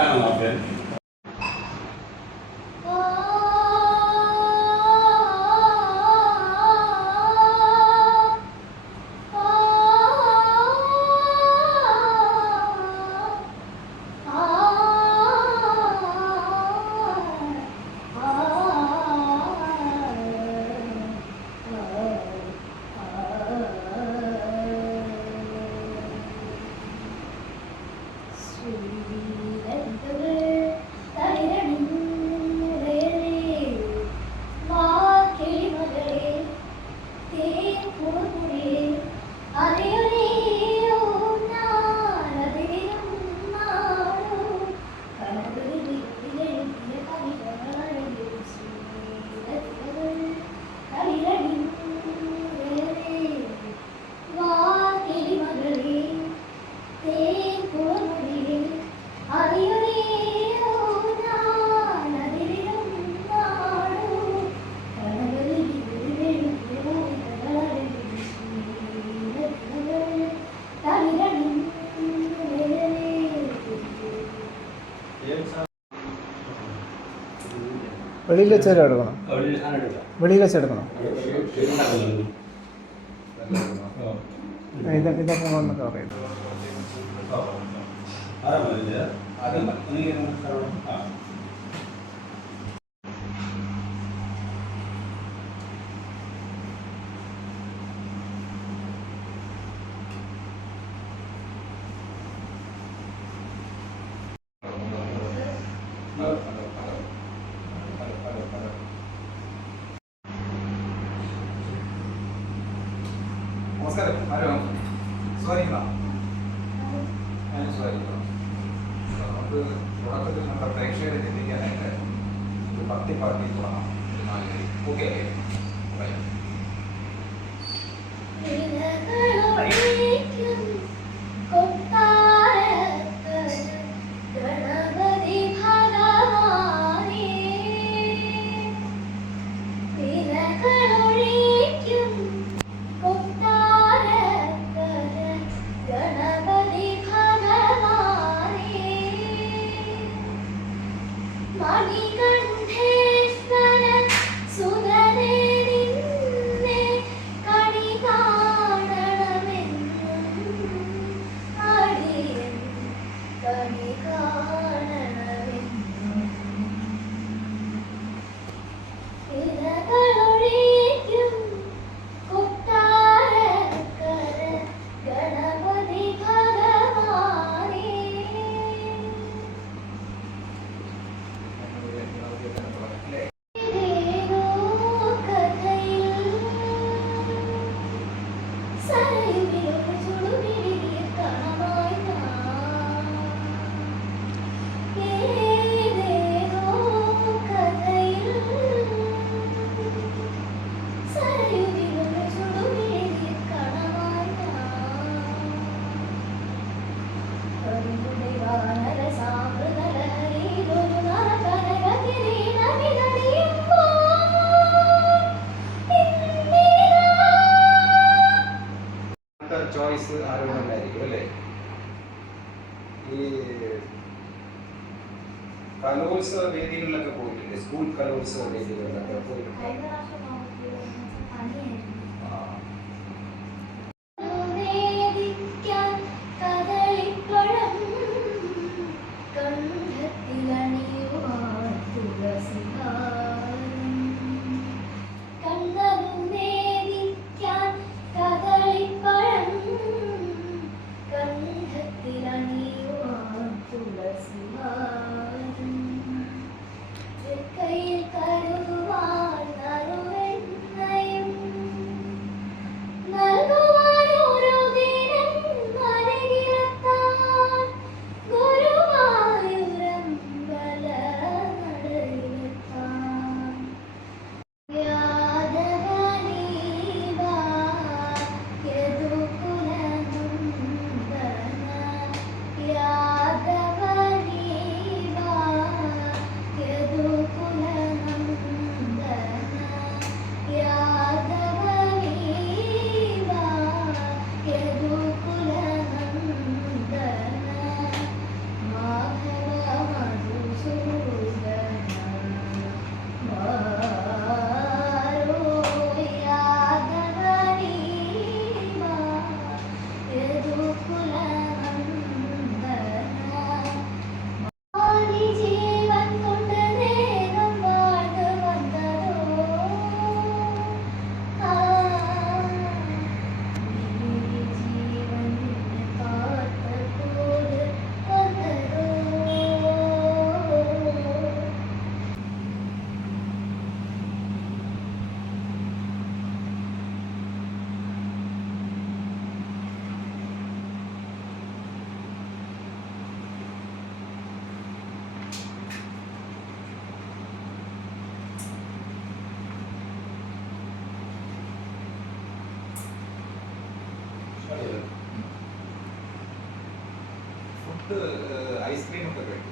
kind of love it. വെളിയിൽ വെച്ച് വരെ എടുക്കണം വെളിയിൽ വെച്ച് എടുക്കണം ഇതൊക്കെ വന്ന് കവർ ചെയ്തു ആരാ ആ നമസ്കാരം. ആരോ സ്വാഗതം ഞാൻ സ്വാഗതം നമുക്ക് തുടക്കത്തിൽ നമ്മുടെ പ്രേക്ഷകരെ എത്തിക്കാനായിട്ട് ഒരു ഭക്തി പാർട്ടി തുടങ്ങാം ഓക്കെ ബൈ അടുത്ത ചോയ്സ് അല്ലേ? ഈ കലോത്സവ വേദികളിലൊക്കെ പോയിട്ടില്ലേ സ്കൂൾ കലോത്സവ വേദികളിലൊക്കെ പോയിട്ടുണ്ട്. ಫುಡ್ ಐಸ್ ಕ್ರೀಮ್ ಅಂತ ಬೇಕು